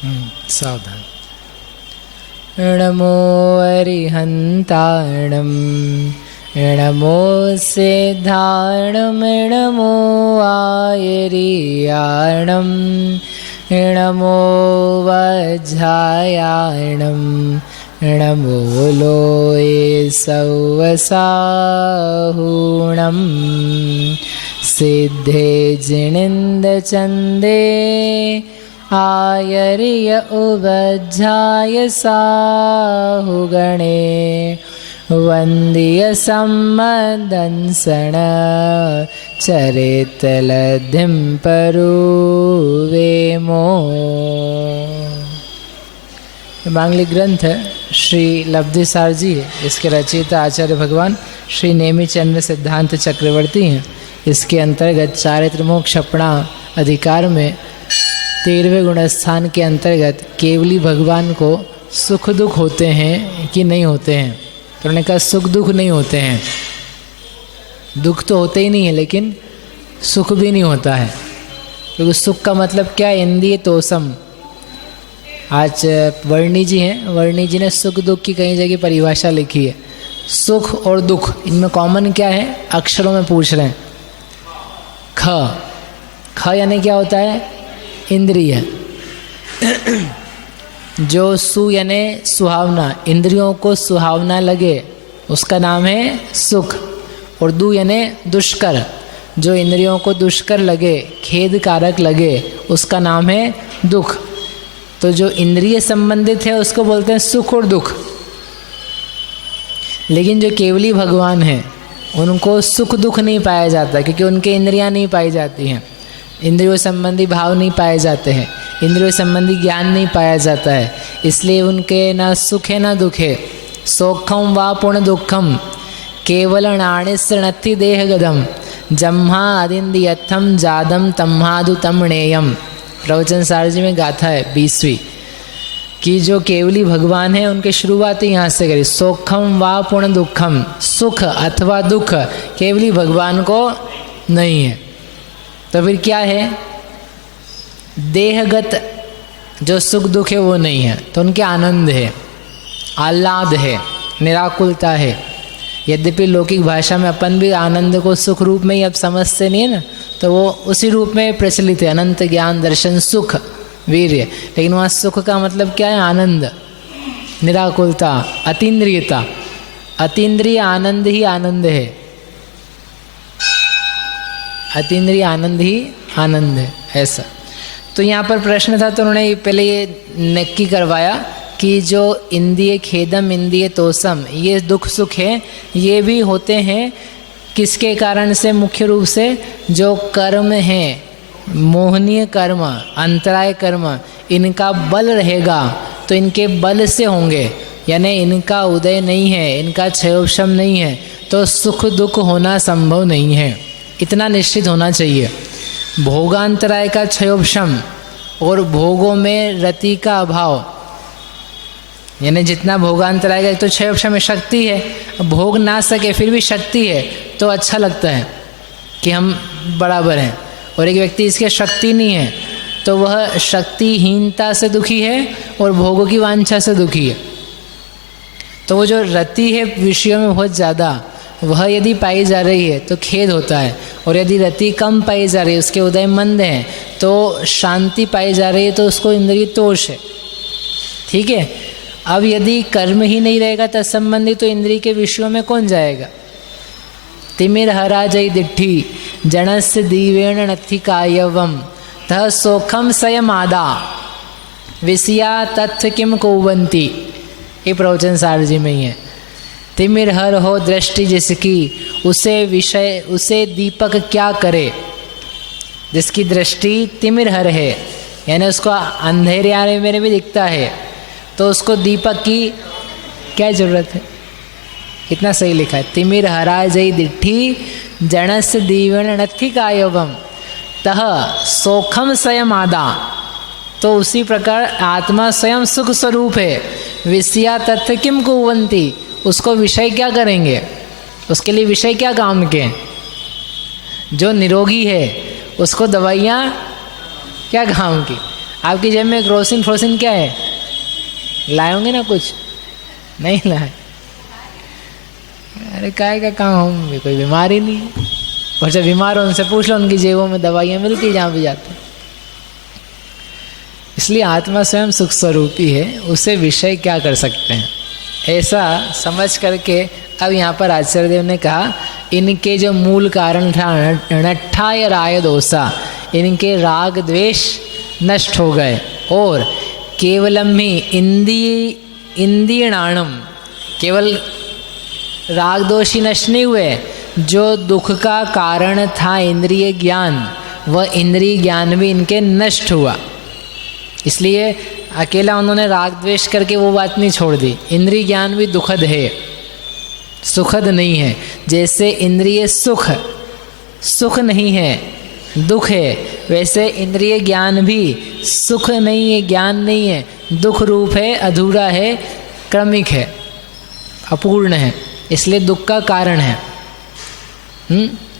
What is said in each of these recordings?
सावधान। नमो अरिहन्ताणं नमो सिद्धाणं नमो आयर्याणं नमो वज्रायाणं नमो लोये सौवसाहूणं सिद्धे जिनिन्दचन्दे आयर्य उवज्झाय साहुगणे वन्द्य सम्मदंसण चरितलधिं परुवेमो। मांगलिक ग्रंथ श्री लब्धिसार जी है। इसके रचयिता आचार्य भगवान श्री नेमिचंद्र सिद्धांत चक्रवर्ती हैं। इसके अंतर्गत चारित्र मोक्ष अपना अधिकार में 13वें गुणस्थान के अंतर्गत केवली भगवान को सुख दुख होते हैं कि नहीं होते हैं। तो उन्होंने कहा सुख दुख नहीं होते हैं। दुख तो होते ही नहीं है, लेकिन सुख भी नहीं होता है। क्योंकि सुख का मतलब क्या है? इंद्रिय तोषम। आज वर्णी जी हैं, वर्णी जी ने सुख दुख की कई जगह परिभाषा लिखी है। सुख और दुख इनमें कॉमन क्या है? अक्षरों में पूछ रहे हैं। ख यानी क्या होता है? इंद्रिय। जो सु यानी सुहावना, इंद्रियों को सुहावना लगे उसका नाम है सुख। और दु यानी दुष्कर, जो इंद्रियों को दुष्कर लगे, खेद कारक लगे, उसका नाम है दुख। तो जो इंद्रिय संबंधित है उसको बोलते हैं सुख और दुख। लेकिन जो केवली भगवान है उनको सुख दुख नहीं पाया जाता, क्योंकि उनके इंद्रियां नहीं पाई जाती हैं। इंद्रियों संबंधी भाव नहीं पाए जाते हैं, इंद्रियों संबंधी ज्ञान नहीं पाया जाता है। इसलिए उनके ना सुख है ना दुख है। सौखम वा पूर्ण दुखम केवल नाणिस्रणत्ति देहगदम जम्हा आदिंदियथम जादम तम्हादु तमणेयम। प्रवचन सार जी में गाथा है 20वीं कि जो केवली भगवान है उनके शुरुआत ही यहाँ से करी। सौखम वा पूर्ण दुखम, सुख अथवा दुख केवली भगवान को नहीं है। तो फिर क्या है? देहगत जो सुख दुख है वो नहीं है। तो उनके आनंद है, आह्लाद है, निराकुलता है। यद्यपि लौकिक भाषा में अपन भी आनंद को सुख रूप में ही अब समझते नहीं है ना, तो वो उसी रूप में प्रचलित है। अनंत ज्ञान दर्शन सुख वीर्य। लेकिन वहाँ सुख का मतलब क्या है? आनंद, निराकुलता, अतीन्द्रियता। अतीन्द्रिय आनंद ही आनंद है। अतीन्द्रिय आनंद ही आनंद है, ऐसा। तो यहाँ पर प्रश्न था, तो उन्होंने पहले ये नक्की करवाया कि जो इंद्रिय खेदम इंद्रिय तोषम, ये दुख सुख है, ये भी होते हैं किसके कारण से? मुख्य रूप से जो कर्म है, मोहनीय कर्म, अंतराय कर्म, इनका बल रहेगा तो इनके बल से होंगे। यानी इनका उदय नहीं है, इनका क्षयोपशम नहीं है, तो सुख दुख होना संभव नहीं है। इतना निश्चित होना चाहिए। भोगांतराय का क्षयोपशम और भोगों में रति का अभाव, यानी जितना भोगांतराय का, तो क्षयोपशम में शक्ति है, भोग ना सके फिर भी शक्ति है तो अच्छा लगता है कि हम बराबर हैं। और एक व्यक्ति इसके शक्ति नहीं है तो वह शक्तिहीनता से दुखी है और भोगों की वांछा से दुखी है। तो वो जो रति है विषयों में बहुत ज़्यादा, वह यदि पाई जा रही है तो खेद होता है। और यदि रति कम पाई जा रही है, उसके उदय मंद हैं, तो शांति पाई जा रही है, तो उसको इंद्रिय तोष है। ठीक है। अब यदि कर्म ही नहीं रहेगा तत्संबंधी, तो इंद्रिय के विषयों में कौन जाएगा? तिमिर हरा जय दिट्ठी जनस्य दीवेण नथि कायवम तह सोखम सयमादा विषया तथ्य किम कोवंती। ये प्रवचन सार जी में ही है। तिमिर हर हो दृष्टि जिसकी, उसे विषय, उसे दीपक क्या करे। जिसकी दृष्टि तिमिर हर है, यानी उसको अंधेरे में भी दिखता है, तो उसको दीपक की क्या जरूरत है? कितना सही लिखा है। तिमिर हरा जय दिट्ठी जनस दीवेण नथि कायवम तह सोखम स्वयं आदा। तो उसी प्रकार आत्मा स्वयं सुख स्वरूप है। विषया तथ्य किम कुवंती, उसको विषय क्या करेंगे? उसके लिए विषय क्या काम के? जो निरोगी है उसको दवाइयाँ क्या काम की? आपकी जेब में क्रोसिन फ्रोसिन क्या है? लाए होंगे ना कुछ? नहीं लाए? अरे काय का काम, हम कोई बीमारी नहीं है। और जब बीमार हो उनसे पूछ लो, उनकी जेबों में दवाइयाँ मिलती जहाँ भी जाते। इसलिए आत्मा स्वयं सुख स्वरूपी है, उसे विषय क्या कर सकते हैं, ऐसा समझ करके अब यहाँ पर आचार्य देव ने कहा इनके जो मूल कारण था नट्ठाय राय दोषा, इनके राग द्वेष नष्ट हो गए और केवलम ही इंद्रियाणम, केवल राग दोष ही नष्ट नहीं हुए, जो दुख का कारण था इंद्रिय ज्ञान, वह इंद्रिय ज्ञान भी इनके नष्ट हुआ। इसलिए अकेला उन्होंने राग द्वेष करके वो बात नहीं छोड़ दी। इंद्रिय ज्ञान भी दुखद है, सुखद नहीं है। जैसे इंद्रिय सुख नहीं है, दुख है, वैसे इंद्रिय ज्ञान भी सुख नहीं है, ज्ञान नहीं है, दुख रूप है, अधूरा है, क्रमिक है, अपूर्ण है, इसलिए दुख का कारण है।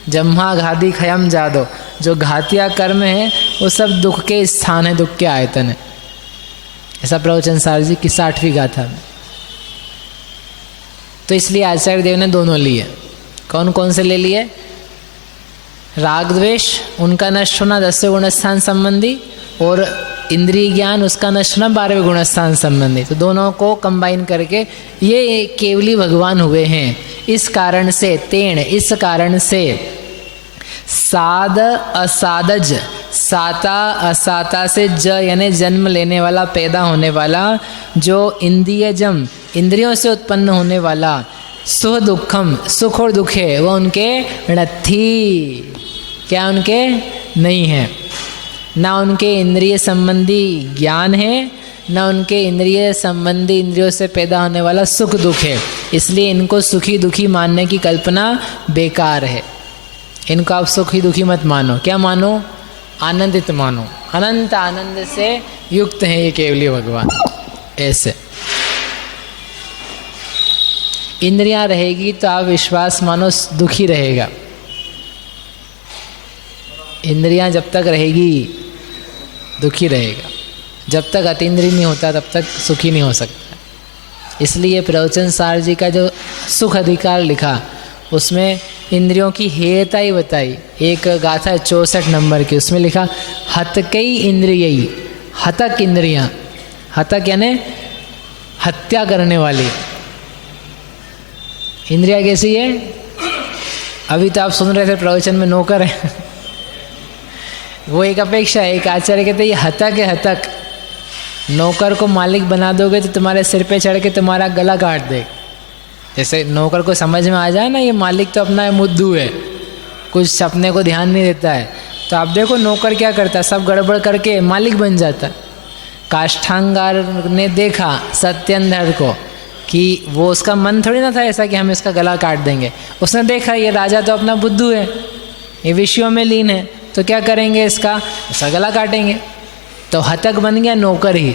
जम्हा घाती खयम जादो, जो घातिया कर्म है वो सब दुख के स्थान है, दुख के आयतन है। ऐसा प्रवचन सार जी की 60वीं गाथा में। तो इसलिए आचार्य देव ने दोनों लिए। कौन कौन से ले लिए? राग द्वेष उनका नष्ट होना 10वें गुणस्थान संबंधी, और इंद्रिय ज्ञान उसका नष्ट होना 12वें गुणस्थान संबंधी। तो दोनों को कंबाइन करके ये केवली भगवान हुए हैं। इस कारण से तेण, इस कारण से साद असादज, साता असाता से ज यानी जन्म लेने वाला, पैदा होने वाला, जो इंद्रियजम इंद्रियों से उत्पन्न होने वाला, सुख दुखम सुख और दुख है, वह उनके णत्थी, क्या उनके नहीं है। ना उनके इंद्रिय संबंधी ज्ञान है, ना उनके इंद्रिय संबंधी इंद्रियों से पैदा होने वाला सुख दुख है। इसलिए इनको सुखी दुखी मानने की कल्पना बेकार है। इनको आप सुखी दुखी मत मानो, क्या मानो? आनंदित मानो। अनंत आनंद से युक्त है ये केवली भगवान। ऐसे इंद्रियां रहेगी तो आप विश्वास मानो दुखी रहेगा। इंद्रियां जब तक रहेगी दुखी रहेगा, जब तक अतीन्द्रिय नहीं होता तब तक सुखी नहीं हो सकता। इसलिए प्रवचन सार जी का जो सुख अधिकार लिखा उसमें इंद्रियों की हेयता ही बताई। एक गाथा 64 नंबर की, उसमें लिखा हतकई इंद्रियई, हतक इंद्रियां, हतक यानी हत्या करने वाली इंद्रिया। कैसी है? अभी तो आप सुन रहे थे प्रवचन में नौकर है वो एक अपेक्षा है। एक आचार्य कहते ये हतक है, हतक। नौकर को मालिक बना दोगे तो तुम्हारे सिर पे चढ़ के तुम्हारा गला काट दे। जैसे नौकर को समझ में आ जाए ना ये मालिक तो अपना मुद्दू है, कुछ अपने को ध्यान नहीं देता है, तो आप देखो नौकर क्या करता है, सब गड़बड़ करके मालिक बन जाता है। काष्ठांगार ने देखा सत्यंधर को कि वो उसका मन थोड़ी ना था ऐसा कि हम इसका गला काट देंगे। उसने देखा ये राजा तो अपना बुद्धू है, ये विषयों में लीन है, तो क्या करेंगे, इसका गला काटेंगे। तो हतक बन गया नौकर ही।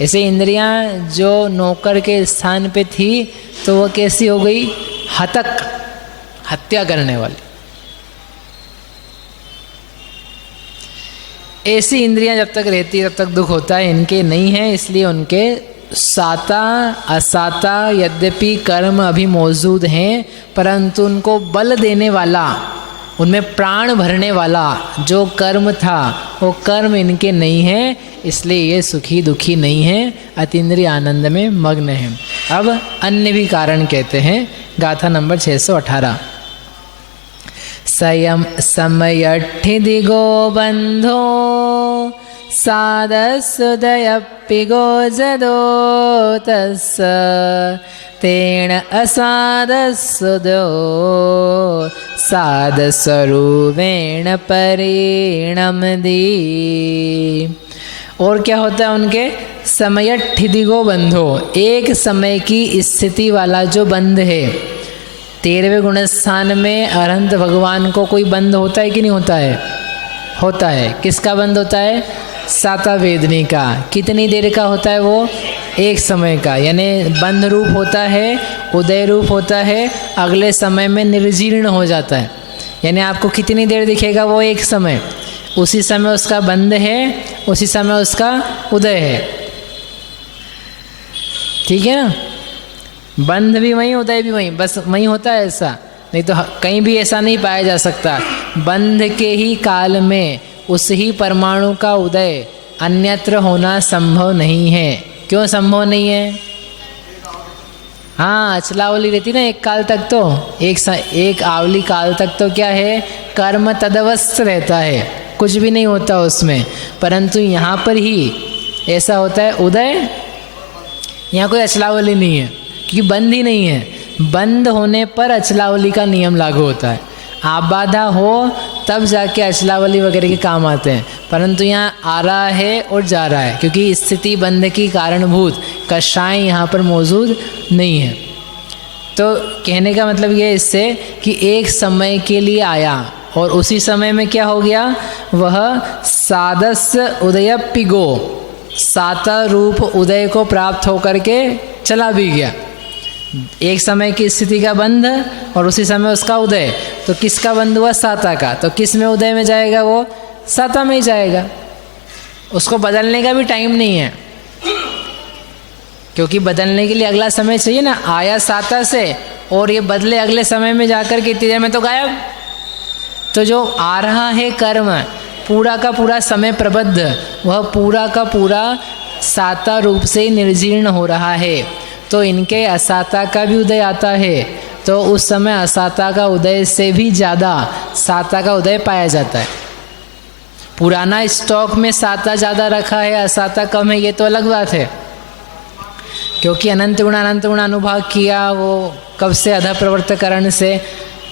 ऐसे इंद्रियां जो नौकर के स्थान पे थी तो वो कैसी हो गई? हतक, हत्या करने वाली। ऐसी इंद्रियां जब तक रहती है तब तक दुख होता है, इनके नहीं है। इसलिए उनके साता असाता यद्यपि कर्म अभी मौजूद हैं, परंतु उनको बल देने वाला, उनमें प्राण भरने वाला जो कर्म था वो कर्म इनके नहीं है। इसलिए ये सुखी दुखी नहीं है, अतीन्द्रिय आनंद में मग्न है। अब अन्य भी कारण कहते हैं, गाथा नंबर 618। संयम समयठि दिगो बंधो सादसुदयपि गोजदो तस्स तेण असादसुदो सादस्वरूपेण परिणमति। और क्या होता है उनके? समयठिदिगो बंधो, एक समय की स्थिति वाला जो बंध है। 13वें गुणस्थान में अरहंत भगवान को कोई बंध होता है कि नहीं होता है? होता है। किसका बंध होता है? साता वेदनी का। कितनी देर का होता है वो? एक समय का, यानी बंध रूप होता है, उदय रूप होता है, अगले समय में निर्जीर्ण हो जाता है। यानी आपको कितनी देर दिखेगा वो? एक समय। उसी समय उसका बंध है, उसी समय उसका उदय है। ठीक है ना? बंध भी वहीं, उदय भी वहीं, बस वहीं होता है ऐसा, नहीं तो कहीं भी ऐसा नहीं पाया जा सकता। बंध के ही काल में उस ही परमाणु का उदय अन्यत्र होना संभव नहीं है। क्यों संभव नहीं है? हाँ, अचलावली रहती ना एक काल तक, तो एक आवली काल तक तो क्या है, कर्म तदवस्थ रहता है, कुछ भी नहीं होता उसमें। परंतु यहाँ पर ही ऐसा होता है उदय, यहाँ कोई अचलावली नहीं है क्योंकि बंद ही नहीं है। बंद होने पर अचलावली का नियम लागू होता है। आबाधा हो तब जाके अचलावली वगैरह के काम आते हैं, परंतु यहाँ आ रहा है और जा रहा है क्योंकि स्थिति बंध की कारणभूत कषाय यहाँ पर मौजूद नहीं है। तो कहने का मतलब ये है इससे कि एक समय के लिए आया और उसी समय में क्या हो गया, वह सादस्य उदय पिगो, साता रूप उदय को प्राप्त होकर के चला भी गया। एक समय की स्थिति का बंध और उसी समय उसका उदय, तो किसका बंध हुआ, साता का, तो किस में उदय में जाएगा, वो साता में ही जाएगा। उसको बदलने का भी टाइम नहीं है क्योंकि बदलने के लिए अगला समय चाहिए ना। आया साता से और ये बदले अगले समय में जाकर के इतनी देर में तो गायब। तो जो आ रहा है कर्म पूरा का पूरा समय प्रबद्ध, वह पूरा का पूरा साता रूप से निर्जीर्ण हो रहा है। तो इनके असाता का भी उदय आता है, तो उस समय असाता का उदय से भी ज़्यादा साता का उदय पाया जाता है। पुराना स्टॉक में साता ज़्यादा रखा है, असाता कम है, ये तो अलग बात है क्योंकि अनंत गुण अनुभाग किया, वो कब से अध प्रवर्तकरण से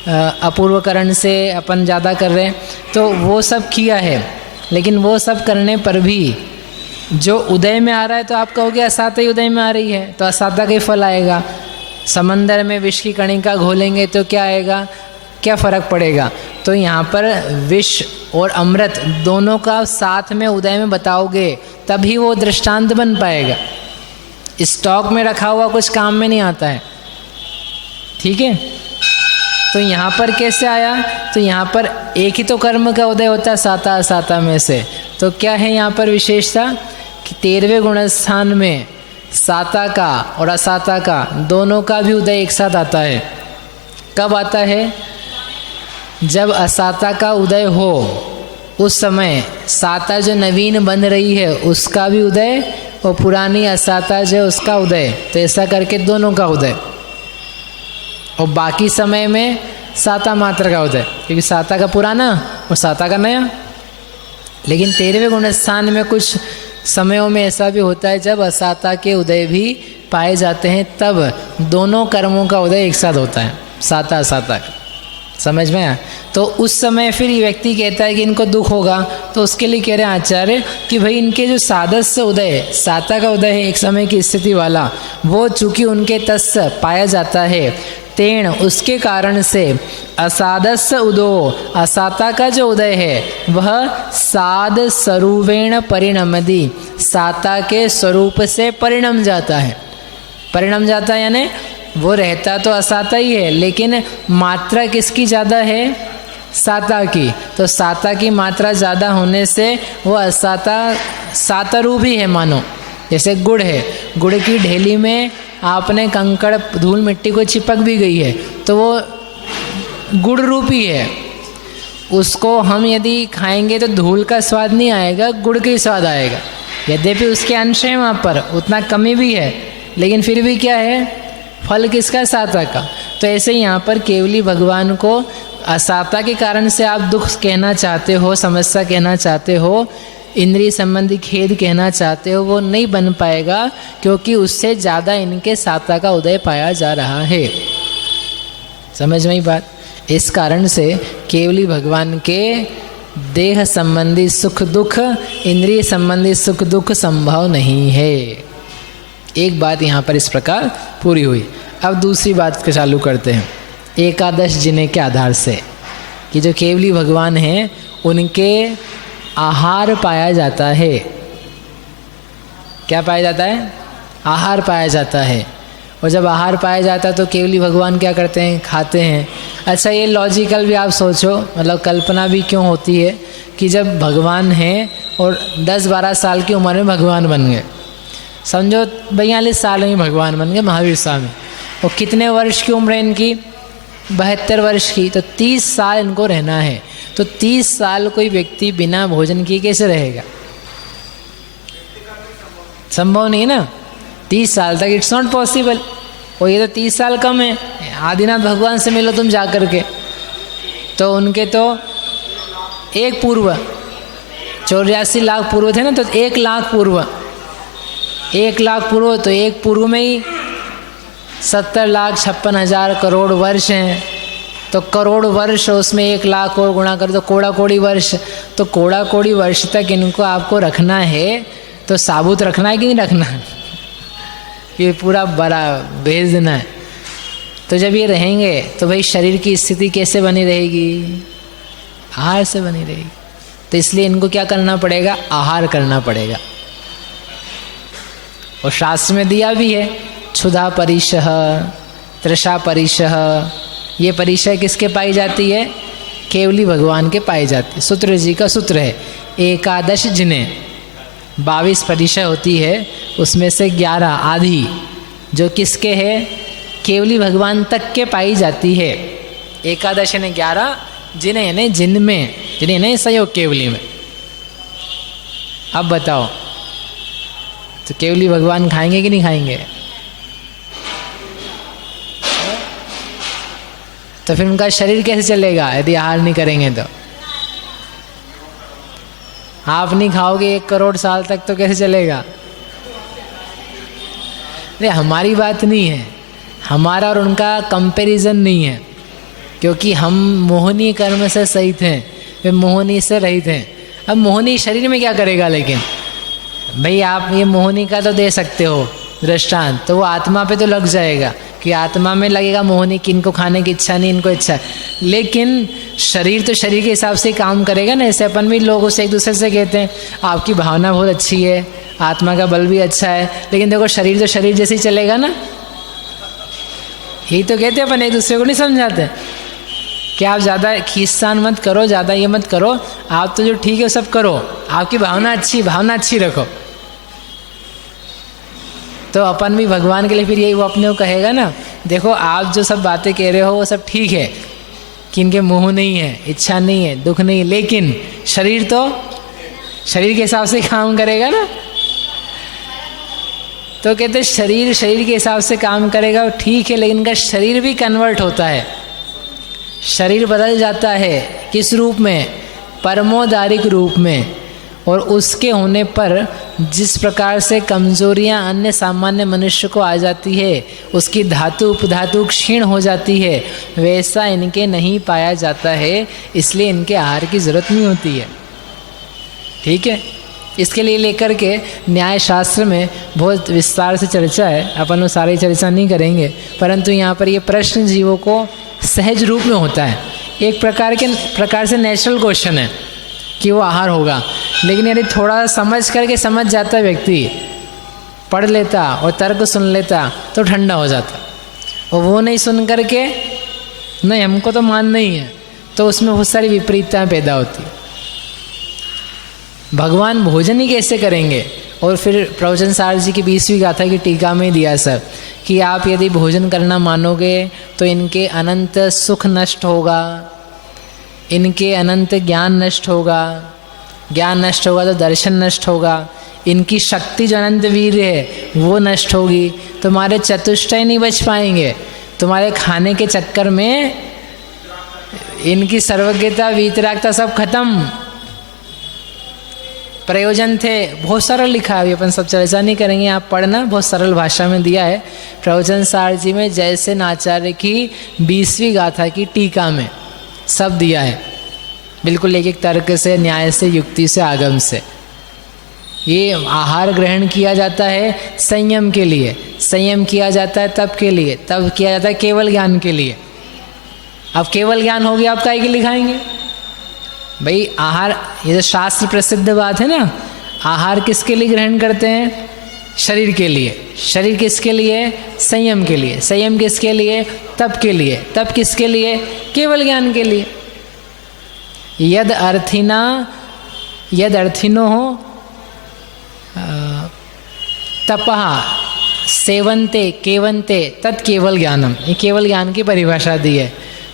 अपूर्वकरण से अपन ज़्यादा कर रहे हैं, तो वो सब किया है। लेकिन वो सब करने पर भी जो उदय में आ रहा है, तो आप कहोगे असाता ही उदय में आ रही है तो असाता का ही फल आएगा। समंदर में विष की कणिका घोलेंगे तो क्या आएगा, क्या फ़र्क पड़ेगा। तो यहाँ पर विष और अमृत दोनों का साथ में उदय में बताओगे तभी वो दृष्टांत बन पाएगा। स्टॉक में रखा हुआ कुछ काम में नहीं आता है। ठीक है, तो यहाँ पर कैसे आया, तो यहाँ पर एक ही तो कर्म का उदय होता है साता असाता में से। तो क्या है यहाँ पर विशेषता कि 13वें गुणस्थान में साता का और असाता का दोनों का भी उदय एक साथ आता है। कब आता है, जब असाता का उदय हो उस समय साता जो नवीन बन रही है उसका भी उदय और पुरानी असाता जो उसका उदय, तो ऐसा करके दोनों का उदय। और बाकी समय में साता मात्र का उदय, क्योंकि साता का पुराना और साता का नया। लेकिन 13वें गुणस्थान में कुछ समयों में ऐसा भी होता है जब असाता के उदय भी पाए जाते हैं, तब दोनों कर्मों का उदय एक साथ होता है, साता असाता का। समझ में आया? तो उस समय फिर ये व्यक्ति कहता है कि इनको दुख होगा, तो उसके लिए कह रहे हैं आचार्य कि भाई इनके जो सादस्य उदय, साता का उदय है एक समय की स्थिति वाला, वो चूँकि उनके तस्य पाया जाता है, तेण उसके कारण से असादस्य उदो, असाता का जो उदय है वह साद स्वरूपेण परिणमति, साता के स्वरूप से परिणम जाता है। परिणम जाता है यानी वो रहता तो असाता ही है, लेकिन मात्रा किसकी ज़्यादा है, साता की। तो साता की मात्रा ज़्यादा होने से वो असाता साता रूप ही है। मानो जैसे गुड़ है, गुड़ की ढेली में आपने कंकड़ धूल मिट्टी को चिपक भी गई है तो वो गुड़ रूप ही है। उसको हम यदि खाएंगे तो धूल का स्वाद नहीं आएगा, गुड़ का ही स्वाद आएगा। यद्यपि उसके अंश हैं वहाँ पर, उतना कमी भी है, लेकिन फिर भी क्या है, फल किसका, साता का। तो ऐसे यहाँ पर केवली भगवान को असाता के कारण से आप दुख कहना चाहते हो, समस्या कहना चाहते हो, इंद्रिय संबंधी खेद कहना चाहते हो, वो नहीं बन पाएगा क्योंकि उससे ज़्यादा इनके साता का उदय पाया जा रहा है। समझ में ही बात? इस कारण से केवली भगवान के देह संबंधी सुख दुख, इंद्रिय संबंधी सुख दुख संभव नहीं है। एक बात यहाँ पर इस प्रकार पूरी हुई। अब दूसरी बात को चालू करते हैं एकादश जिने के आधार से, कि जो केवली भगवान हैं उनके आहार पाया जाता है। क्या पाया जाता है? आहार पाया जाता है। और जब आहार पाया जाता है तो केवली भगवान क्या करते हैं, खाते हैं। अच्छा ये लॉजिकल भी आप सोचो, मतलब कल्पना भी क्यों होती है कि जब भगवान हैं और 10-12 साल की उम्र में भगवान बन गए, समझो 42 साल में भगवान बन गए महावीर स्वामी, और कितने वर्ष की उम्र है इनकी, 72 वर्ष की, तो 30 साल इनको रहना है। तो 30 साल कोई व्यक्ति बिना भोजन किए कैसे रहेगा? संभव नहीं ना, 30 साल तक इट्स नॉट पॉसिबल। और ये तो 30 साल कम है। आदिनाथ भगवान से मिलो तुम जा कर के, तो उनके तो एक पूर्व 84 लाख पूर्व थे ना, तो 1 लाख पूर्व, 1 लाख पूर्व, तो एक पूर्व में ही 70,56,000 करोड़ वर्ष हैं। तो करोड़ वर्ष, उसमें 1 लाख और गुणा कर, तो कोड़ा कोड़ी वर्ष। तो कोड़ा कोड़ी वर्ष तक इनको आपको रखना है, तो साबुत रखना है कि नहीं रखना है? ये पूरा बड़ा भेज देना है। तो जब ये रहेंगे तो भाई शरीर की स्थिति कैसे बनी रहेगी? आहार से बनी रहेगी। तो इसलिए इनको क्या करना पड़ेगा? आहार करना पड़ेगा। और शास्त्र में दिया भी है, क्षुधा परिशः, तृषा परिशः। ये परिशः किसके पाई जाती है? केवली भगवान के पाई जाती है। सूत्र जी का सूत्र है, 11 जिन्हें 22 परिशः होती है, उसमें से 11 आधी जो किसके है? केवली भगवान तक के पाई जाती है। 11 यानी 11, जिन्हें यानी जिनमें, जिन्हें नहीं सहयोग केवली में। अब बताओ, तो केवली भगवान खाएंगे कि नहीं खाएंगे? तो फिर उनका शरीर कैसे चलेगा यदि आहार नहीं करेंगे? तो आप नहीं खाओगे 1 करोड़ साल तक तो कैसे चलेगा? अरे हमारी बात नहीं है, हमारा और उनका कंपैरिजन नहीं है, क्योंकि हम मोहनी कर्म से सहित हैं, वे मोहनी से रहित हैं। अब मोहनी शरीर में क्या करेगा? लेकिन भाई आप ये मोहनी का तो दे सकते हो दृष्टांत, तो वो आत्मा पे तो लग जाएगा कि आत्मा में लगेगा मोहनी कि इनको खाने की इच्छा नहीं, इनको इच्छा। लेकिन शरीर तो शरीर के हिसाब से काम करेगा ना। ऐसे अपन भी लोगों से एक दूसरे से कहते हैं आपकी भावना बहुत अच्छी है, आत्मा का बल भी अच्छा है, लेकिन देखो शरीर तो शरीर जैसे ही चलेगा ना। यही तो कहते हैं अपन, एक दूसरे को नहीं समझाते कि आप ज़्यादा खींचतान मत करो, ज़्यादा ये मत करो, आप तो जो ठीक है वो सब करो, आपकी भावना अच्छी रखो। तो अपन भी भगवान के लिए फिर यही वो अपने को कहेगा ना, देखो आप जो सब बातें कह रहे हो वो सब ठीक है कि इनके मोह नहीं है, इच्छा नहीं है, दुख नहीं है, लेकिन शरीर तो शरीर के हिसाब से काम करेगा ना। तो कहते शरीर के हिसाब से काम करेगा, ठीक है, लेकिन इनका शरीर भी कन्वर्ट होता है, शरीर बदल जाता है। किस रूप में? परमोदारिक रूप में। और उसके होने पर जिस प्रकार से कमजोरियां अन्य सामान्य मनुष्य को आ जाती है, उसकी धातु उपधातु क्षीण हो जाती है, वैसा इनके नहीं पाया जाता है। इसलिए इनके आहार की जरूरत नहीं होती है। ठीक है, इसके लिए लेकर के न्याय शास्त्र में बहुत विस्तार से चर्चा है, अपन वो सारी चर्चा नहीं करेंगे, परंतु यहाँ पर ये प्रश्न जीवों को सहज रूप में होता है। एक प्रकार से नेचुरल क्वेश्चन है कि वो आहार होगा, लेकिन यदि थोड़ा समझ करके समझ जाता व्यक्ति, पढ़ लेता और तर्क सुन लेता तो ठंडा हो जाता। और वो नहीं सुन करके नहीं हमको तो मानना ही है, तो उसमें बहुत सारी विपरीतताएं पैदा होती। भगवान भोजन ही कैसे करेंगे? और फिर प्रवचन सार जी की 20वीं गाथा की टीका में दिया सर कि आप यदि भोजन करना मानोगे तो इनके अनंत सुख नष्ट होगा, इनके अनंत ज्ञान नष्ट होगा, ज्ञान नष्ट होगा तो दर्शन नष्ट होगा, इनकी शक्ति जो अनंत वीर है वो नष्ट होगी, तुम्हारे चतुष्टय नहीं बच पाएंगे, तुम्हारे खाने के चक्कर में इनकी सर्वज्ञता वीतरागता सब खत्म। प्रयोजन थे, बहुत सरल लिखा है, अभी अपन सब चर्चा नहीं करेंगे, आप पढ़ना, बहुत सरल भाषा में दिया है प्रवचन सार जी में, जैसे आचार्य की 20वीं गाथा की टीका में सब दिया है, बिल्कुल एक एक तर्क से, न्याय से, युक्ति से, आगम से। ये आहार ग्रहण किया जाता है संयम के लिए, संयम किया जाता है तब के लिए, तब किया जाता है केवल ज्ञान के लिए। अब केवल ज्ञान हो गया, आप काहे के लिए खाएंगे भाई? आहार, ये जो शास्त्र प्रसिद्ध बात है ना, आहार किसके लिए ग्रहण करते हैं? शरीर के लिए, शरीर किसके लिए? संयम के लिए, संयम किसके लिए? तप के लिए, तप किसके लिए? केवल ज्ञान के लिए। यद अर्थिनो तपः सेवन्ते केवन्ते तत् केवल ज्ञानम, ये केवल ज्ञान की परिभाषा दी है।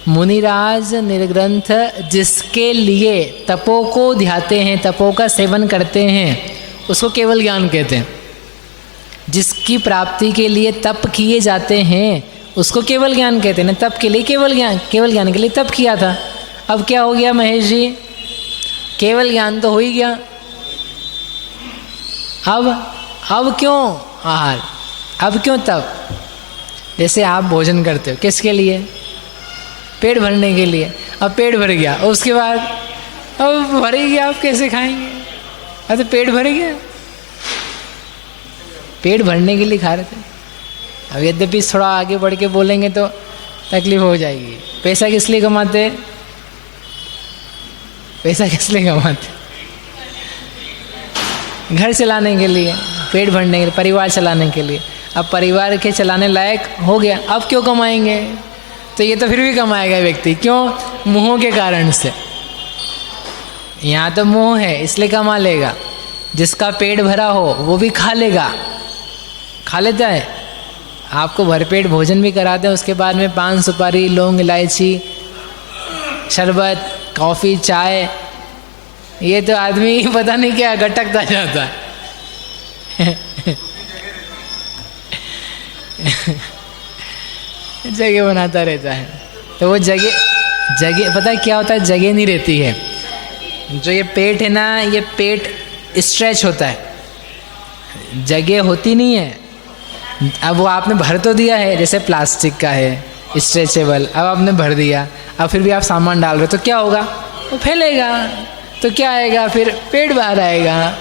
मुनिराज निर्ग्रंथ जिसके लिए तपों को ध्याते हैं, तपों का सेवन करते हैं, उसको केवल ज्ञान कहते हैं। जिसकी प्राप्ति के लिए तप किए जाते हैं उसको केवल ज्ञान कहते हैं। तप के लिए केवल ज्ञान, केवल ज्ञान के लिए तप किया था। अब क्या हो गया महेश जी? केवल ज्ञान तो हो ही गया। अब क्यों आहार, अब क्यों तप? जैसे आप भोजन करते हो किसके लिए? पेट भरने के लिए। अब पेट भर गया, उसके बाद अब भर ही गया, आप कैसे खाएंगे? अब तो पेट भर गया, पेट भरने के लिए खा रहे थे। अब यद्यपि थोड़ा आगे बढ़ के बोलेंगे तो तकलीफ हो जाएगी। पैसा किस लिए कमाते? पैसा किस लिए कमाते? घर चलाने के लिए, पेट भरने के लिए, परिवार चलाने के लिए। अब परिवार के चलाने लायक हो गया, अब क्यों कमाएंगे? तो ये तो फिर भी कमाएगा व्यक्ति। क्यों? मोह के कारण से। यहाँ तो मोह है इसलिए कमा लेगा। जिसका पेट भरा हो वो भी खा लेगा, खा लेता है। आपको भरपेट भोजन भी कराते हैं, उसके बाद में पान सुपारी, लौंग, इलायची, शरबत, कॉफ़ी, चाय, ये तो आदमी पता नहीं क्या गटकता जाता है। जगह बनाता रहता है। तो वो जगह पता है क्या होता है? जगह नहीं रहती है। जो ये पेट है ना, ये पेट स्ट्रेच होता है, जगह होती नहीं है। अब वो आपने भर तो दिया है, जैसे प्लास्टिक का है स्ट्रेचेबल, अब आपने भर दिया, अब फिर भी आप सामान डाल रहे हो तो क्या होगा? वो फैलेगा, तो क्या आएगा? फिर पेट बाहर आएगा।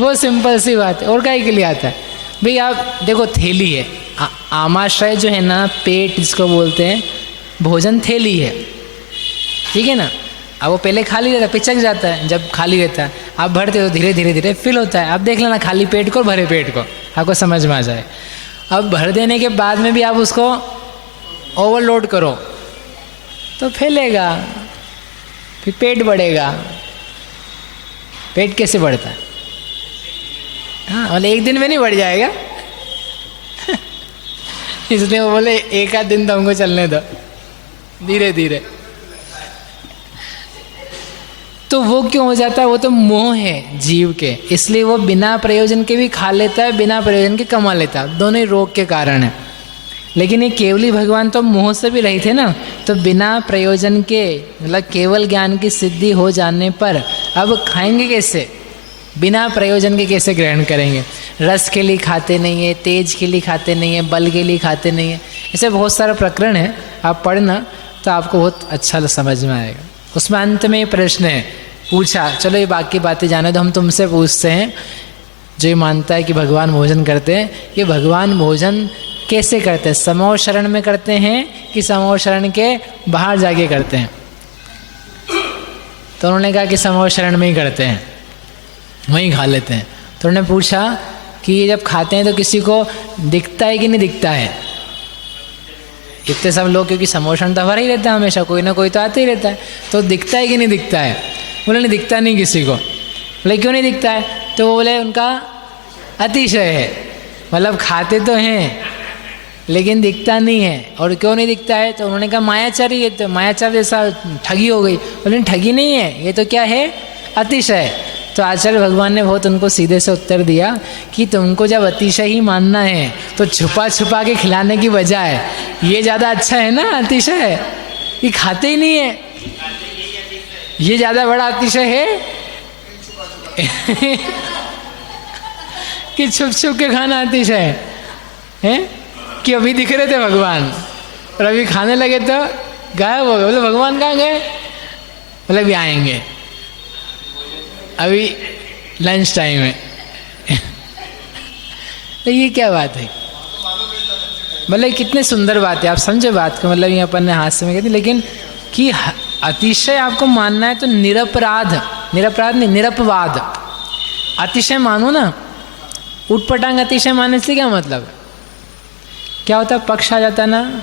वो सिंपल सी बात है। और काहे के लिए आता है भाई? आप देखो, थैली है, आमाशय जो है ना, पेट जिसको बोलते हैं, भोजन थैली है, ठीक है ना। अब वो पहले खाली रहता है, पिचक जाता है। जब खाली रहता है आप भरते हो, धीरे धीरे धीरे फिल होता है। आप देख लेना खाली पेट को, भरे पेट को, आपको समझ में आ जाए। अब भर देने के बाद में भी आप उसको ओवरलोड करो तो फैलेगा, फिर पेट बढ़ेगा। पेट कैसे बढ़ता है? हाँ, और एक दिन में नहीं बढ़ जाएगा। इसलिए वो बोले एक आध दिन तो हमको चलने दो, धीरे धीरे। तो वो क्यों हो जाता है? वो तो मोह है जीव के, इसलिए वो बिना प्रयोजन के भी खा लेता है, बिना प्रयोजन के कमा लेता है। दोनों ही रोग के कारण है। लेकिन ये केवली भगवान तो मोह से भी रहित थे ना, तो बिना प्रयोजन के, मतलब केवल ज्ञान की सिद्धि हो जाने पर अब खाएंगे कैसे? बिना प्रयोजन के कैसे ग्रहण करेंगे? रस के लिए खाते नहीं है, तेज के लिए खाते नहीं है, बल के लिए खाते नहीं है। ऐसे बहुत सारे प्रकरण है, आप पढ़ना तो आपको बहुत अच्छा समझ में आएगा। उसमें अंत में ये प्रश्न है पूछा, चलो ये बाकी बातें जाने तो हम तुमसे पूछते हैं, जो ये मानता है कि भगवान भोजन करते हैं, ये भगवान भोजन कैसे करते हैं? समूह शरण में करते हैं कि समूह शरण के बाहर जाके करते हैं? तो उन्होंने कहा कि समूह शरण में ही करते हैं, वहीं खा लेते हैं। तो उन्होंने पूछा कि जब खाते हैं तो किसी को दिखता है कि नहीं दिखता है? इतने सब लोग, क्योंकि समोशन तो भरा ही रहता है हमेशा, कोई ना कोई तो आते ही रहता है, तो दिखता है कि नहीं दिखता है? बोले नहीं दिखता नहीं किसी को। बोले क्यों नहीं दिखता है? तो वो बोले उनका अतिशय है, मतलब खाते तो हैं लेकिन दिखता नहीं है। और क्यों नहीं दिखता है? तो उन्होंने कहा मायाचारी है, तो मायाचार जैसा ठगी हो गई। बोले ठगी नहीं है, ये तो क्या है? अतिशय। तो आचार्य भगवान ने बहुत उनको सीधे से उत्तर दिया कि तुमको जब अतिशय ही मानना है तो छुपा छुपा के खिलाने की बजाय ये ज़्यादा अच्छा है ना अतिशय, ये खाते ही नहीं है, ये ज़्यादा बड़ा अतिशय है। कि छुप छुप के खाना अतिशय है कि अभी दिख रहे थे भगवान और अभी खाने लगे तो गायब हो गए। बोले भगवान कहाँ गए? बोले अभी आएंगे, अभी लंच टाइम है। तो ये क्या बात है? मतलब कितने सुंदर बात है, आप समझे बात को। मतलब ये अपन ने हास्य में कहती, लेकिन कि अतिशय आपको मानना है तो निरपराध, निरपराध नहीं निरपवाद, अतिशय मानो ना उटपटांग अतिशय मानने से क्या मतलब है? क्या होता है, पक्ष आ जाता है ना,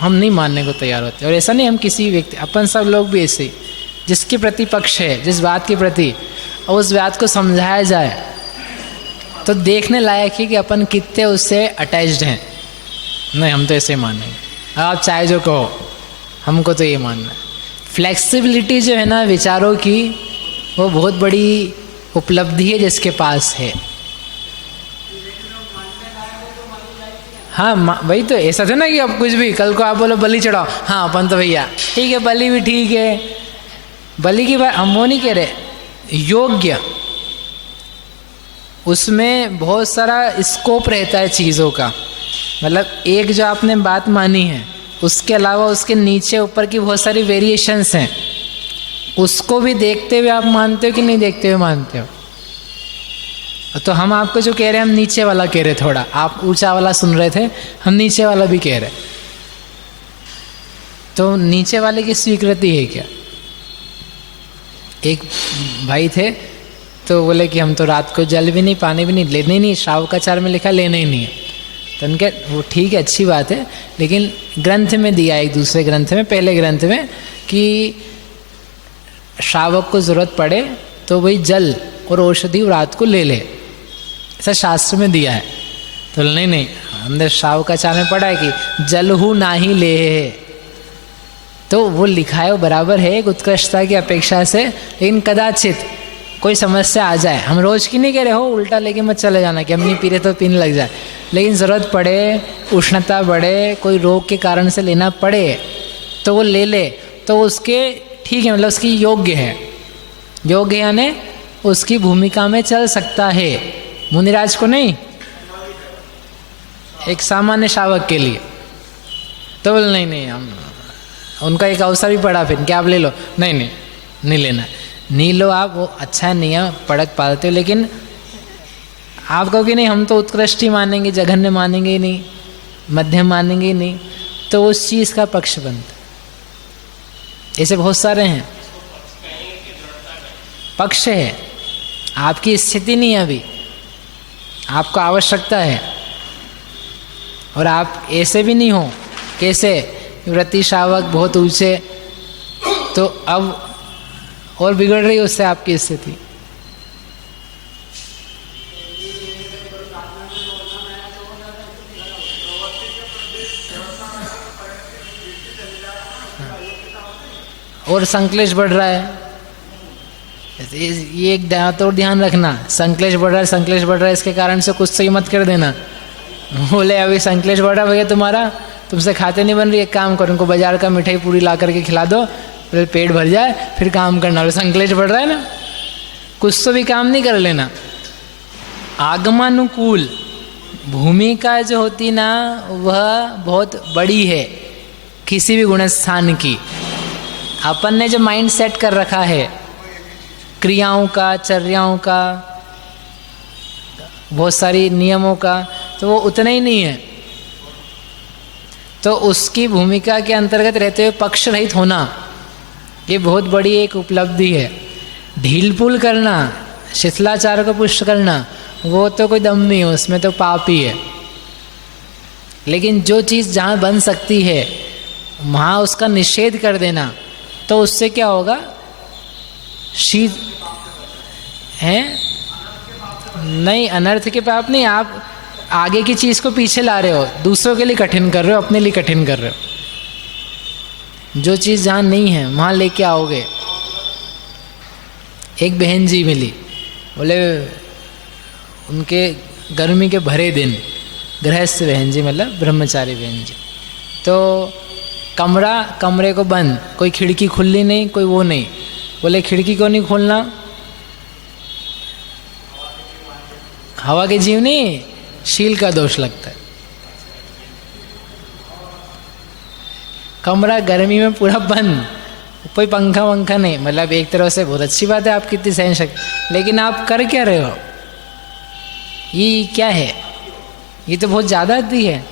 हम नहीं मानने को तैयार होते। और ऐसा नहीं हम किसी व्यक्ति, अपन सब लोग भी ऐसे ही, जिसके प्रति पक्ष है, जिस बात के प्रति, और उस बात को समझाया जाए तो देखने लायक है कि अपन कितने उससे अटैच्ड हैं। नहीं, हम तो ऐसे ही मानेंगे, आप चाहे जो कहो, हमको तो ये मानना है। फ्लेक्सिबिलिटी जो है ना विचारों की, वो बहुत बड़ी उपलब्धि है जिसके पास है। हाँ, वही तो, ऐसा था ना कि अब कुछ भी, कल को आप बोलो बलि चढ़ाओ, हाँ अपन तो भैया ठीक है, बलि भी ठीक है, बलि की बात हम वो नहीं कह रहे, योग्य, उसमें बहुत सारा स्कोप रहता है चीज़ों का। मतलब एक जो आपने बात मानी है, उसके अलावा उसके नीचे ऊपर की बहुत सारी वेरिएशंस हैं, उसको भी देखते हुए आप मानते हो कि नहीं देखते हुए मानते हो? तो हम आपको जो कह रहे हैं, हम नीचे वाला कह रहे, थोड़ा आप ऊंचा वाला सुन रहे थे, हम नीचे वाला भी कह रहे। तो नीचे वाले की स्वीकृति है क्या? एक भाई थे तो बोले कि हम तो रात को जल भी नहीं, पानी भी नहीं, लेने ही नहीं, श्रावकाचार में लिखा लेना ही नहीं है। तो उनके वो ठीक है, अच्छी बात है, लेकिन ग्रंथ में दिया, एक दूसरे ग्रंथ में, पहले ग्रंथ में, कि श्रावक को जरूरत पड़े तो वही जल और औषधि रात को ले ले, ऐसा शास्त्र में दिया है। तो नहीं, हमने श्रावकाचार में पढ़ा है कि जलहु नाही ले, तो वो लिखा है, वो बराबर है एक उत्कृष्टता की अपेक्षा से। लेकिन कदाचित कोई समस्या आ जाए, हम रोज की नहीं कह रहे हो, उल्टा लेके मत चले जाना कि हम नहीं पी रहे तो पीने लग जाए, लेकिन ज़रूरत पड़े, उष्णता बढ़े, कोई रोग के कारण से लेना पड़े तो वो ले ले, तो उसके ठीक है, मतलब उसकी योग्य है, योग्य यानी उसकी भूमिका में चल सकता है। मुनिराज को नहीं, एक सामान्य शावक के लिए। तो बोले नहीं, हम उनका एक अवसर भी पड़ा, फिर क्या आप ले लो? नहीं लेना, नहीं लो आप, वो अच्छा नहीं है, पढ़क पालते हो, लेकिन आप कहो कि नहीं हम तो उत्कृष्ट ही मानेंगे, जघन्य मानेंगे ही नहीं, मध्यम मानेंगे ही नहीं, तो उस चीज़ का पक्ष बनता। ऐसे बहुत सारे हैं, पक्ष है, आपकी स्थिति नहीं है अभी, आपको आवश्यकता है, और आप ऐसे भी नहीं हो, कैसे व्रती श्रावक बहुत ऊंचे, तो अब और बिगड़ रही उससे आपकी स्थिति। और संक्लेश बढ़ रहा है, ये एक तो ध्यान रखना, संक्लेश बढ़ रहा है, इसके कारण से कुछ सही मत कर देना। बोले अभी संक्लेश बढ़ रहा भैया तुम्हारा, तुमसे खाते नहीं बन रही, एक काम करो, उनको बाजार का मिठाई पूरी ला करके खिला दो, फिर पेट भर जाए, फिर काम करना। संक्लेश बढ़ रहा है ना, कुछ तो भी काम नहीं कर लेना। आगमानुकूल भूमिका जो होती ना, वह बहुत बड़ी है किसी भी गुणस्थान की। अपन ने जो माइंड सेट कर रखा है क्रियाओं का, चर्याओं का, बहुत सारी नियमों का, तो वो उतना ही नहीं है। तो उसकी भूमिका के अंतर्गत रहते हुए पक्ष रहित होना, ये बहुत बड़ी एक उपलब्धि है। ढील पुल करना, शिथिलाचार को पुष्ट करना, वो तो कोई दम नहीं है, उसमें तो पाप ही है। लेकिन जो चीज़ जहाँ बन सकती है वहाँ उसका निषेध कर देना, तो उससे क्या होगा? शीत है नहीं, अनर्थ के पाप नहीं, आप आगे की चीज़ को पीछे ला रहे हो, दूसरों के लिए कठिन कर रहे हो, अपने लिए कठिन कर रहे हो। जो चीज़ जहाँ नहीं है वहाँ लेके आओगे। एक बहन जी मिली, बोले उनके गर्मी के भरे दिन, गृहस्थ बहन जी, मतलब ब्रह्मचारी बहन जी, तो कमरे को बंद, कोई खिड़की खुली नहीं, कोई वो नहीं। बोले खिड़की क्यों नहीं खोलना? हवा के जीव नहीं, शील का दोष लगता है। कमरा गर्मी में पूरा बंद, कोई पंखा वंखा नहीं, मतलब एक तरह से बहुत अच्छी बात है, आप कितनी सहन शक्ति, लेकिन आप कर क्या रहे हो? ये क्या है? ये तो बहुत ज़्यादा अति है।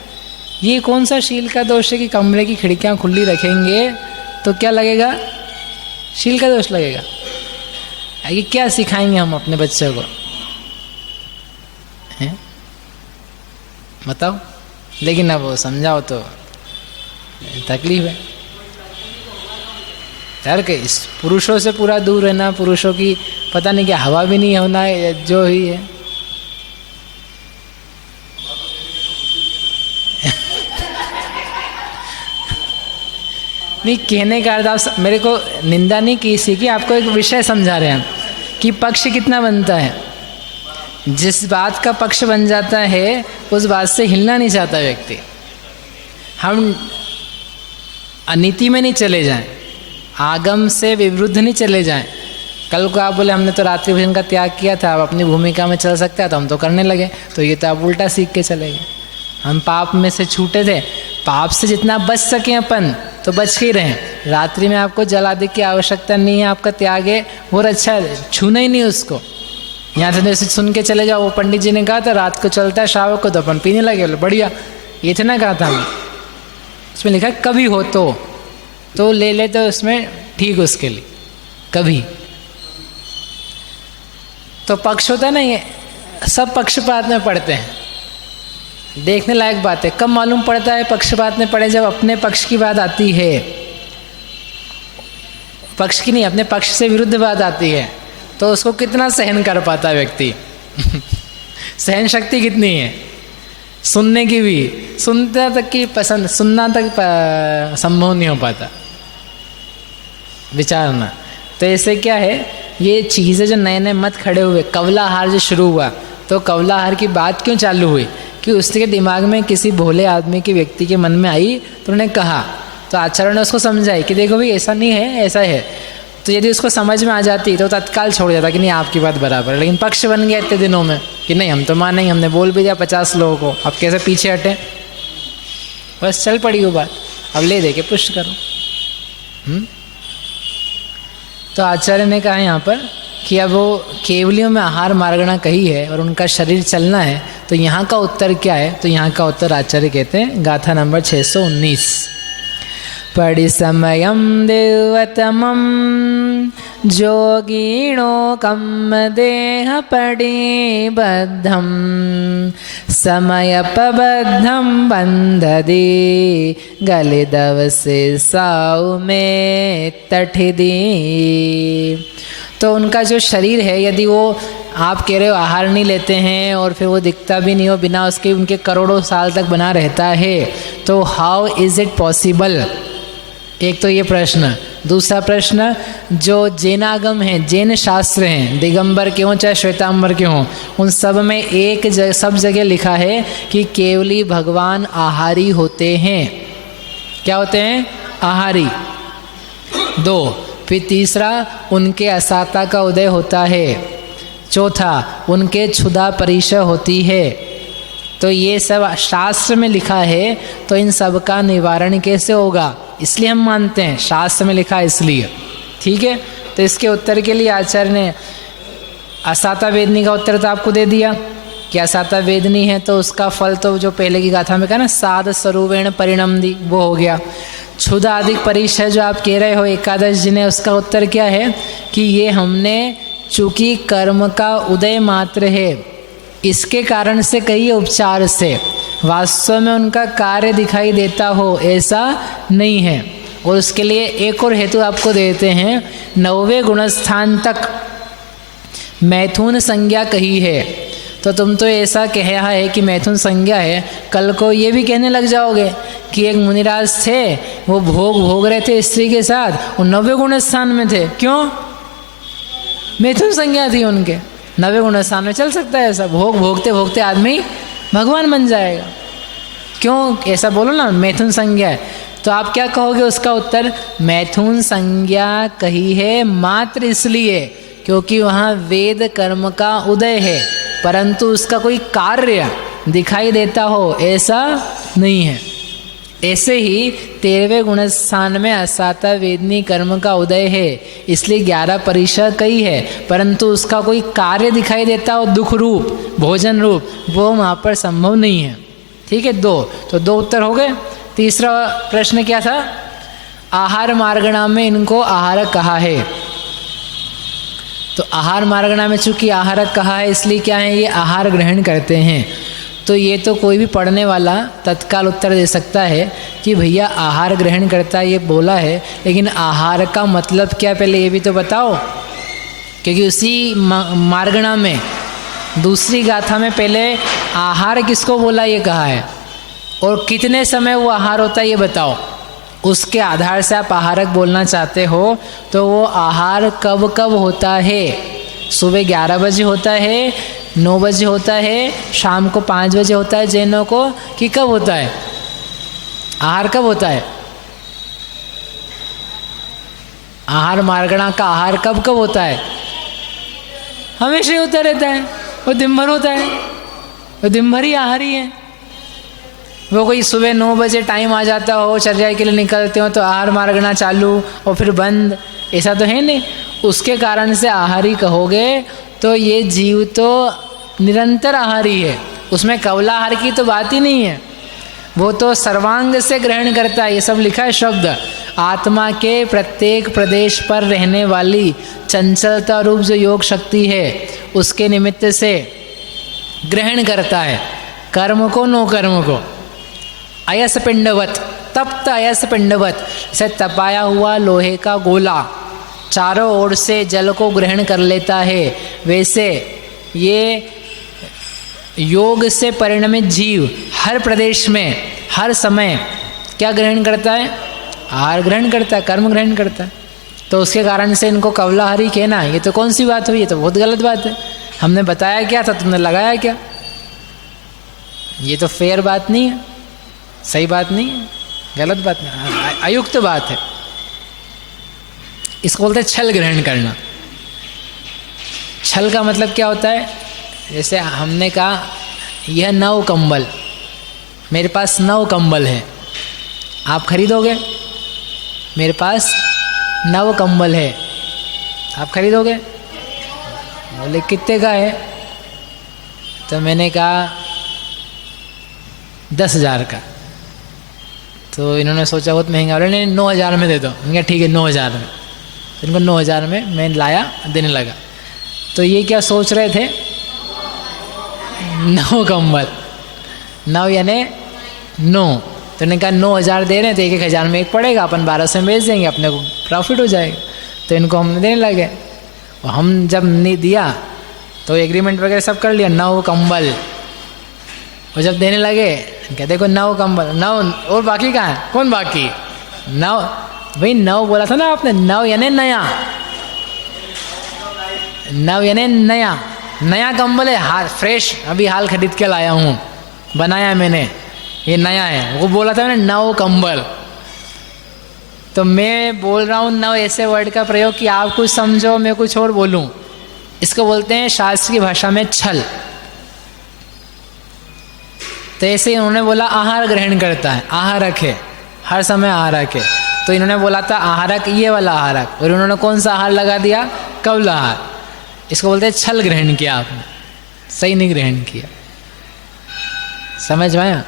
ये कौन सा शील का दोष है कि कमरे की खिड़कियाँ खुली रखेंगे तो क्या लगेगा? शील का दोष लगेगा। ये क्या सिखाएंगे हम अपने बच्चों को? हैं, बताओ। लेकिन अब वो समझाओ तो तकलीफ है यार कि इस पुरुषों से पूरा दूर रहना, पुरुषों की पता नहीं क्या हवा भी नहीं होना जो ही है। नहीं, कहने का अर्थ आप मेरे को निंदा नहीं की इसी की, आपको एक विषय समझा रहे हैं कि पक्ष कितना बनता है। जिस बात का पक्ष बन जाता है उस बात से हिलना नहीं चाहता व्यक्ति। हम अनीति में नहीं चले जाएं, आगम से विरुद्ध नहीं चले जाएं। कल को आप बोले हमने तो रात्रि भोजन का त्याग किया था, अब अपनी भूमिका में चल सकता है तो हम तो करने लगे, तो ये तो आप उल्टा सीख के चले गए। हम पाप में से छूटे थे, पाप से जितना बच सकें अपन तो बच के ही रहें। रात्रि में आपको जल आदि की आवश्यकता नहीं है, आपका त्याग है और अच्छा है, छूना ही नहीं उसको। यहाँ से जैसे सुन के चले जाओ, वो पंडित जी ने कहा था रात को चलता है शावक को, तो अपन पीने लगे, बोले बढ़िया, ये थे ना कहा था हमें। उसमें लिखा कभी हो तो ले ले, तो उसमें ठीक उसके लिए कभी तो पक्ष होता है ना, ये सब पक्षपात में पढ़ते हैं। देखने लायक बात है। कब मालूम पड़ता है पक्षपात में पड़े? जब अपने पक्ष की बात आती है, पक्ष की नहीं, अपने पक्ष से विरुद्ध बात आती है, तो उसको कितना सहन कर पाता है व्यक्ति। सहन शक्ति कितनी है, सुनने की भी, सुनता तक की पसंद, सुनना तक संभव नहीं हो पाता, विचारना। तो ऐसे क्या है, ये चीज़ें जो नए नए मत खड़े हुए, कवलाहार जो शुरू हुआ, तो कवलाहार की बात क्यों चालू हुई कि उसके दिमाग में किसी भोले आदमी के व्यक्ति के मन में आई, तो उन्होंने कहा, तो आचार्य ने उसको समझाई कि देखो भाई ऐसा नहीं है, ऐसा है। तो यदि उसको समझ में आ जाती तो तत्काल छोड़ जाता कि नहीं आपकी बात बराबर है। लेकिन पक्ष बन गया इतने दिनों में कि नहीं हम तो मानेंगे, हमने बोल भी दिया 50 लोगों को, अब कैसे पीछे हटे, बस चल पड़ी वो बात, अब ले दे के पुष्ट करो। तो आचार्य ने कहा यहाँ पर कि अब वो केवलियों में आहार मार्गणा कही है और उनका शरीर चलना है, तो यहाँ का उत्तर क्या है? तो यहाँ का उत्तर आचार्य कहते हैं गाथा नंबर 619, परिसमयं देवतमं जोगिणो कम देह पडिबद्धं समयपबद्धं बंधदे गलिदवसे साउ में तठिदी। तो उनका जो शरीर है, यदि वो आप कह रहे हो आहार नहीं लेते हैं और फिर वो दिखता भी नहीं हो, बिना उसके उनके करोड़ों साल तक बना रहता है, तो हाउ इज़ इट पॉसिबल? एक तो ये प्रश्न। दूसरा प्रश्न, जो जैनागम हैं, जैन शास्त्र हैं, दिगंबर के हों चाहे श्वेतांबर के हों, उन सब में सब जगह लिखा है कि केवली भगवान आहारी होते हैं। क्या होते हैं? आहारी। 2, फिर तीसरा, उनके असाता का उदय होता है। चौथा, उनके क्षुधा परिशय होती है। तो ये सब शास्त्र में लिखा है, तो इन सब का निवारण कैसे होगा? इसलिए हम मानते हैं, शास्त्र में लिखा है इसलिए। ठीक है, तो इसके उत्तर के लिए आचार्य ने असाता वेदनी का उत्तर तो आपको दे दिया कि असाता वेदनी है तो उसका फल तो जो पहले की गाथा में कहा ना, साध स्वरूपेण परिणमदी, वो हो गया। क्षुधा अधिक परिशय जो आप कह रहे हो एकादश जी ने, उसका उत्तर क्या है कि ये हमने चूंकि कर्म का उदय मात्र है, इसके कारण से कई उपचार से वास्तव में उनका कार्य दिखाई देता हो, ऐसा नहीं है। और उसके लिए एक और हेतु आपको देते हैं, 9वें गुणस्थान तक मैथुन संज्ञा कही है। तो तुम तो ऐसा कहा है कि मैथुन संज्ञा है, कल को ये भी कहने लग जाओगे कि एक मुनिराज थे, वो भोग रहे थे स्त्री के साथ, वो 9वें गुणस्थान में थे। क्यों? मैथुन संज्ञा थी उनके। 9वें गुणस्थान में चल सकता है ऐसा? भोगते भोगते आदमी भगवान बन जाएगा। क्यों ऐसा बोलो ना, मैथुन संज्ञा है। तो आप क्या कहोगे उसका उत्तर? मैथुन संज्ञा कही है मात्र इसलिए क्योंकि वहाँ वेद कर्म का उदय है, परंतु उसका कोई कार्य दिखाई देता हो, ऐसा नहीं है। ऐसे ही 13वें गुणस्थान में असाता वेदनी कर्म का उदय है, इसलिए 11 परिशय कही है, परंतु उसका कोई कार्य दिखाई देता हो, दुख रूप, भोजन रूप, वो वहाँ पर संभव नहीं है। ठीक है, 2 तो 2 उत्तर हो गए। तीसरा प्रश्न क्या था? आहार मार्गणा में इनको आहार कहा है। तो आहार मार्गणा में चूंकि आहारक कहा है, इसलिए क्या है, ये आहार ग्रहण करते हैं। तो ये तो कोई भी पढ़ने वाला तत्काल उत्तर दे सकता है कि भैया आहार ग्रहण करता है ये बोला है, लेकिन आहार का मतलब क्या पहले ये भी तो बताओ। क्योंकि उसी मार्गणा में दूसरी गाथा में पहले आहार किसको बोला ये कहा है, और कितने समय वो आहार होता है ये बताओ। उसके आधार से आप आहारक बोलना चाहते हो तो वो आहार कब कब होता है, सुबह 11 बजे होता है, 9 बजे होता है, शाम को 5 बजे होता है जैनों को, कि कब होता है आहार, कब होता है आहार मार्गणा का आहार कब कब होता है? हमेशा ही होता रहता है, वो दिन भर होता है, वो दिन भर ही आहार ही है। वो कोई सुबह 9 बजे टाइम आ जाता हो, चर्चा के लिए निकलते हो तो आहार मार्गणा चालू और फिर बंद, ऐसा तो है नहीं। उसके कारण से आहारी कहोगे तो ये जीव तो निरंतर आहारी है, उसमें कवला आहार की तो बात ही नहीं है, वो तो सर्वांग से ग्रहण करता है। ये सब लिखा है शब्द, आत्मा के प्रत्येक प्रदेश पर रहने वाली चंचलता रूप जो योग शक्ति है उसके निमित्त से ग्रहण करता है, कर्म को नो कर्म को। अयस पिंडवत, तप्त अयस पिंडवत, से तपाया हुआ लोहे का गोला चारों ओर से जल को ग्रहण कर लेता है, वैसे ये योग से परिणमित जीव हर प्रदेश में हर समय क्या ग्रहण करता है? आहार ग्रहण करता है, कर्म ग्रहण करता है। तो उसके कारण से इनको कवलाहारी कहना, ये तो कौन सी बात हुई? ये तो बहुत गलत बात है। हमने बताया क्या था, तुमने लगाया क्या? ये तो फेयर बात नहीं है, सही बात नहीं है, गलत बात नहीं, अयुक्त बात है। इसको बोलते हैं छल ग्रहण करना। छल का मतलब क्या होता है? जैसे हमने कहा यह 9 कंबल, मेरे पास 9 कंबल है, आप खरीदोगे? मेरे पास 9 कंबल है, आप खरीदोगे? बोले कितने का है? तो मैंने कहा 10,000 का। तो इन्होंने सोचा बहुत महंगा, बोले नहीं 9,000 में दे दो। मैंने कहा ठीक है 9,000 में। तो इनको 9,000 में मैं लाया, देने लगा। तो ये क्या सोच रहे थे? 9 कंबल, 9 यानी 9। तो इन्होंने कहा 9,000 दे रहे हैं तो 1,000 में एक पड़ेगा, अपन 1,200 में बेच देंगे, अपने को प्रॉफिट हो जाएगा। तो इनको हमने देने लगे। और हम जब नहीं दिया तो एग्रीमेंट वगैरह सब कर लिया, 9 कंबल। और जब देने लगे कहते देखो 9 कंबल, 9 और बाकी कहाँ है? कौन बाकी? 9 भाई 9 बोला था ना आपने, 9 यानी नया, 9 यानी नया, नया कंबल है, हाल फ्रेश, अभी हाल खरीद के लाया हूँ, बनाया मैंने, ये नया है। वो बोला था मैंने 9 कंबल। तो मैं बोल रहा हूँ 9 ऐसे वर्ड का प्रयोग कि आप कुछ समझो, मैं कुछ और बोलूँ। इसको बोलते हैं शास्त्र की भाषा में छल। तो ऐसे उन्होंने बोला आहार ग्रहण करता है, आहारक है, हर समय आहारक है। तो इन्होंने बोला था आहारक ये वाला आहारक, और उन्होंने कौन सा आहार लगा दिया? कवल आहार। इसको बोलते हैं छल ग्रहण किया आपने, सही नहीं ग्रहण किया। समझ में आया?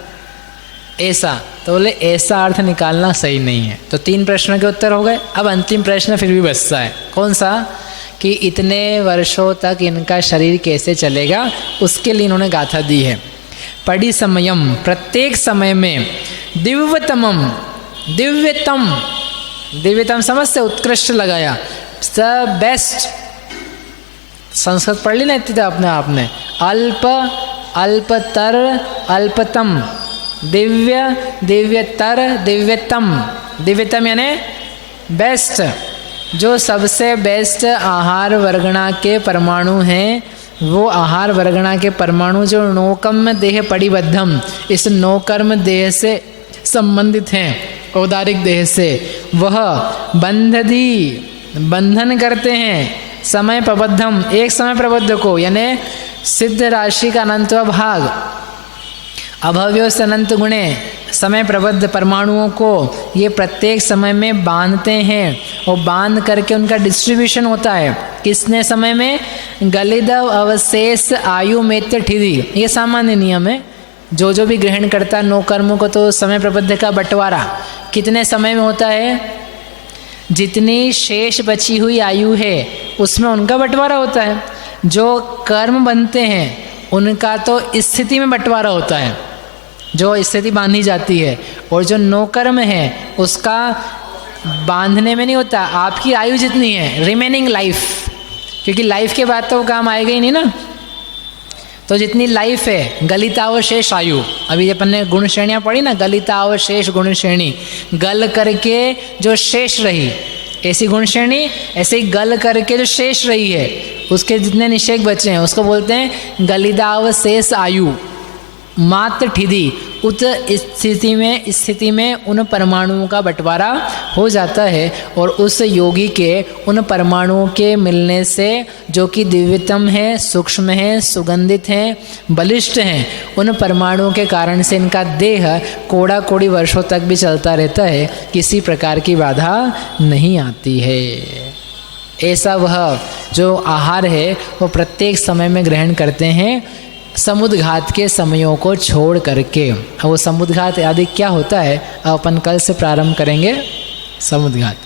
ऐसा तो बोले ऐसा अर्थ निकालना सही नहीं है। तो 3 प्रश्नों के उत्तर हो गए। अब अंतिम प्रश्न फिर भी बचता है, कौन सा? कि इतने वर्षों तक इनका शरीर कैसे चलेगा, उसके लिए इन्होंने गाथा दी है। पड़ी समयम, प्रत्येक समय में, दिव्यतमम, दिव्यतम, दिव्यतम समझ से उत्कृष्ट लगाया, द बेस्ट। संस्कृत पढ़ ली ना इतने अपने आपने। अल्प, अल्पतर, अल्पतम, दिव्य, दिव्यतर, दिव्यतम। दिव्यतम यानी बेस्ट, जो सबसे बेस्ट आहार वर्गणा के परमाणु हैं, वो आहार वर्गणा के परमाणु जो नौकर्म देह परिबद्धम, इस नौकर्म देह से संबंधित हैं, औदारिक देह से, वह बंधदी, बंधन करते हैं, समय प्रबद्धम, एक समय प्रबद्ध को, यानी सिद्ध राशि का अनंत भाग, अभव्यो से अनंत गुणे, समय प्रबद्ध परमाणुओं को ये प्रत्येक समय में बांधते हैं, और बांध करके उनका डिस्ट्रीब्यूशन होता है। किसने समय में? गलित अवशेष आयु मेत्य ठिधि, ये सामान्य नियम है। जो भी ग्रहण करता है 9 कर्मों को, तो समय प्रबद्ध का बंटवारा कितने समय में होता है? जितनी शेष बची हुई आयु है उसमें उनका बंटवारा होता है। जो कर्म बनते हैं उनका तो स्थिति में बंटवारा होता है, जो स्थिति बांधी जाती है, और जो नो कर्म है उसका बांधने में नहीं होता। आपकी आयु जितनी है, रिमेनिंग लाइफ, क्योंकि लाइफ के बाद तो वो काम आएगा ही नहीं ना, तो जितनी लाइफ है, गलितावशेष आयु, अभी अपन ने गुण श्रेणियाँ पढ़ी ना, गलितावशेष गुण श्रेणी, गल करके जो शेष रही ऐसी गुण श्रेणी, ऐसे ही गल करके जो शेष रही है उसके जितने निषेक बचे हैं उसको बोलते हैं गलितावशेष आयु। मात्र ठिधि उत स्थिति में उन परमाणुओं का बंटवारा हो जाता है, और उस योगी के उन परमाणुओं के मिलने से, जो कि दिव्यतम है, सूक्ष्म है, सुगंधित हैं, बलिष्ठ हैं, उन परमाणुओं के कारण से इनका देह कोड़ा कोड़ी वर्षों तक भी चलता रहता है, किसी प्रकार की बाधा नहीं आती है। ऐसा वह जो आहार है वो प्रत्येक समय में ग्रहण करते हैं, समुद्घात के समयों को छोड़ करके। वो समुद्घात आदि क्या होता है, अपन कल से प्रारंभ करेंगे। समुद्घात